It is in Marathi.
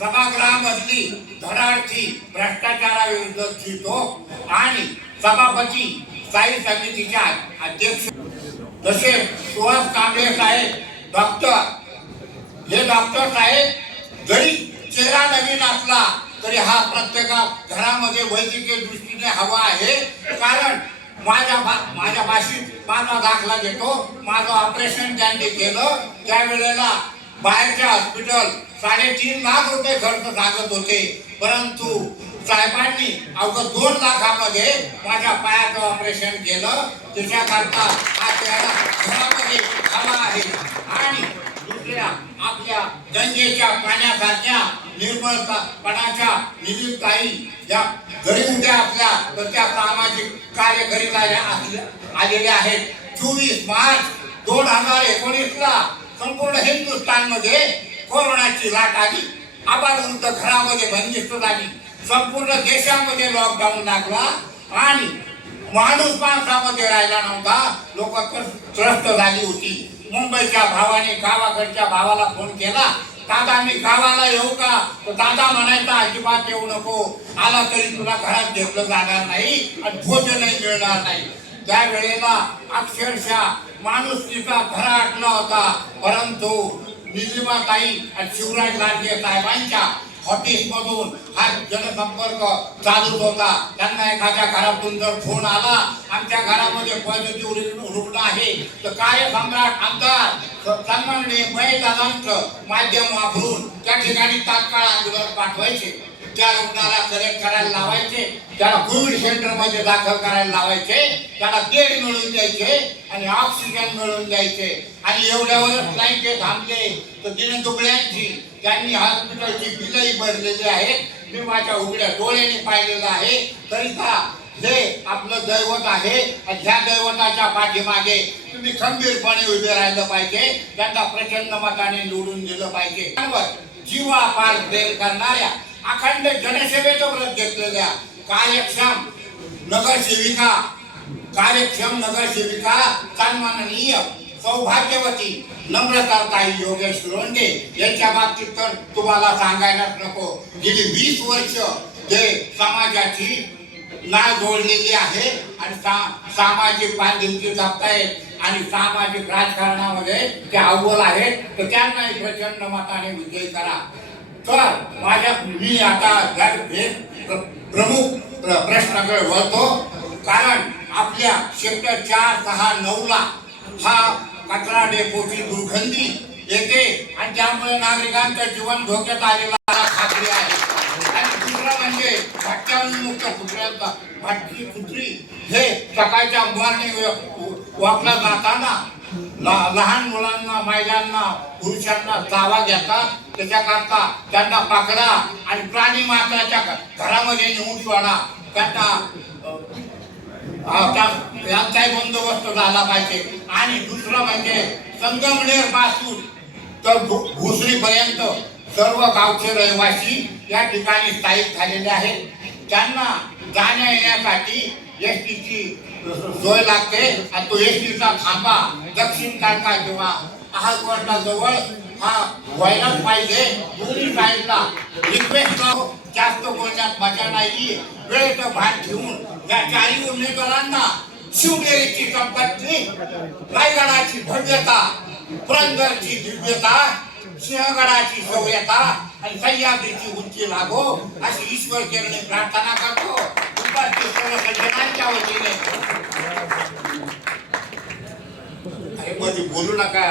सभागृहामधली धडाडती भ्रष्टाचाराविरुद्ध झितो आणि सभापती स्थायी समितीच्या अध्यक्ष जसे सुहास कांबळे साहेब डॉक्टर साहेब जरी चेहरा नवीन असला तरी हा प्रत्येक घरामध्ये वैद्यकीय दृष्टीने हवा आहे. कारण माझ्या भाषेत माझा दाखला देतो. माझं ऑपरेशन त्यांनी केलं त्यावेळेला बाहेरच्या हॉस्पिटल 3.5 लाख रुपये खर्च सांगत होते, परंतु साहेबांनी अवघ्या 2 लाखामध्ये माझ्या पायाचं ऑपरेशन केलं. त्याच्याकरता हा चेहरा घरामध्ये हवा आहे. आणि दुसऱ्या आपल्या गंगेच्या पाण्यासारख्या निर्मळपणाच्या निधीताई या घरी उद्या आपल्या तर त्या सामाजिक कार्य करीत आलेल्या आहेत. 24 मार्च 2019 ला संपूर्ण हिंदुस्थानमध्ये कोरोनाची लाट आली. आबालवृद्ध घरामध्ये बंदिस्त झाली. संपूर्ण देशामध्ये लॉकडाऊन लागला आणि माणूस माणसामध्ये राहिला नव्हता. लोक त्रस्त झाली होती. मुंबईच्या भावाने गावाकडच्या भावाला फोन केला, दादा मी गावाला येऊ का? तो दादा म्हणायचा अजिबात येऊ नको, आला तरी तुला घरात घेतलं जाणार नाही आणि भोजनही मिळणार नाही. त्यावेळेला अक्षरशः माणूस तिचा घराटला होता. परंतु निलिमाताई आणि शिवराज लाडके साहेबांच्या ऑफिसमधून हा जनसंपर्क चालूच होता. त्यांना एखाद्या घरातून जर फोन आला आमच्या घरामध्ये पॉझिटिव्ह रुग्ण आहे तर कार्यसम्राट आमदार सन्माननीय मयदादांचं माध्यम वापरून त्या ठिकाणी तात्काळ ॲम्ब्युलन्स पाठवायचे. त्या रुग्णाला कलेक्ट करायला लावायचे, त्याला कोविड सेंटरमध्ये दाखल करायला लावायचे, त्याला बेड मिळवून द्यायचे आणि ऑक्सिजन मिळवून द्यायचे. आणि एवढ्यावरच नाही ते थांबले तर दिनदुबळ्यांची त्यांनी हॉस्पिटलची बिलही भरलेली आहेत. मी माझ्या उघड्या डोळ्याने पाहिलेलं आहे. तरीता हे आपलं दैवत आहे आणि ह्या दैवताच्या पाठीमागे तुम्ही खंबीरपणे उभे राहिलं पाहिजे. त्यांना प्रचंड मताने निवडून दिलं पाहिजे. जीवापार प्रेम करणाऱ्या अखंड जनसेवेचं व्रत घेतलेल्या कार्यक्षम नगरसेविका सन्माननीय सौभाग्यवती नम्रताताई योगेश लोंढे यांच्या बाबतीत तर तुम्हाला सांगायलाच नको. गेली 20 वर्ष जे समाजाची नाळ जोडलेली आहे आणि सामाजिक बांधिलकी जपतायत आणि सामाजिक राजकारणामध्ये ते अव्वल आहेत, तर त्यांनाही प्रचंड मताने विजयी करा. तर मी आता प्रमुख प्रश्नाकडे वळतो. कारण आपल्या सेक्टर 4, 6, 9 ला हा कचरा डेपोची दुर्गंधी येते आणि त्यामुळे नागरिकांचं जीवन धोक्यात आलेला खात्री आहे. आणि दुसरं म्हणजे भटक्यांमुक्त कुत्र्यांचा भटकी कुत्री हे सकाळच्या मॉर्निंग वॉकला जाताना लहान मुलांना, महिलांना, पुरुषांना चावा घेतात. त्याच्याकरता त्यांना पकडा आणि प्राणी मात्राच्या घरामध्ये नेऊन सोडा. यांचाही बंदोबस्त झाला पाहिजे. आणि दुसरं म्हणजे संगमनेर पासून तर भोसरीपर्यंत सर्व गावचे रहिवासी या ठिकाणी स्थायिक झालेले आहेत. त्यांना जाण्या येण्यासाठी एसटीची सोय लागते आणि तो एसटीचा थांबा दक्षिण कारका किंवा अहलकोटाजवळ हा व्हायलाच पाहिजे. दोन्ही साईडला रिक्वेस्ट जास्त बोलण्यात मजा नाही. वेळेचं भान ठेवून या 4 उमेदवारांना शिवनेरीची संपत्ती, रायगडाची भव्यता, पुरंदरची दिव्यता, सिंहगडाची शौर्यता आणि सह्याद्रीची उंची लागो अशी ईश्वर चरणी प्रार्थना करतो. सज्जनांच्या वतीने बोलू नका.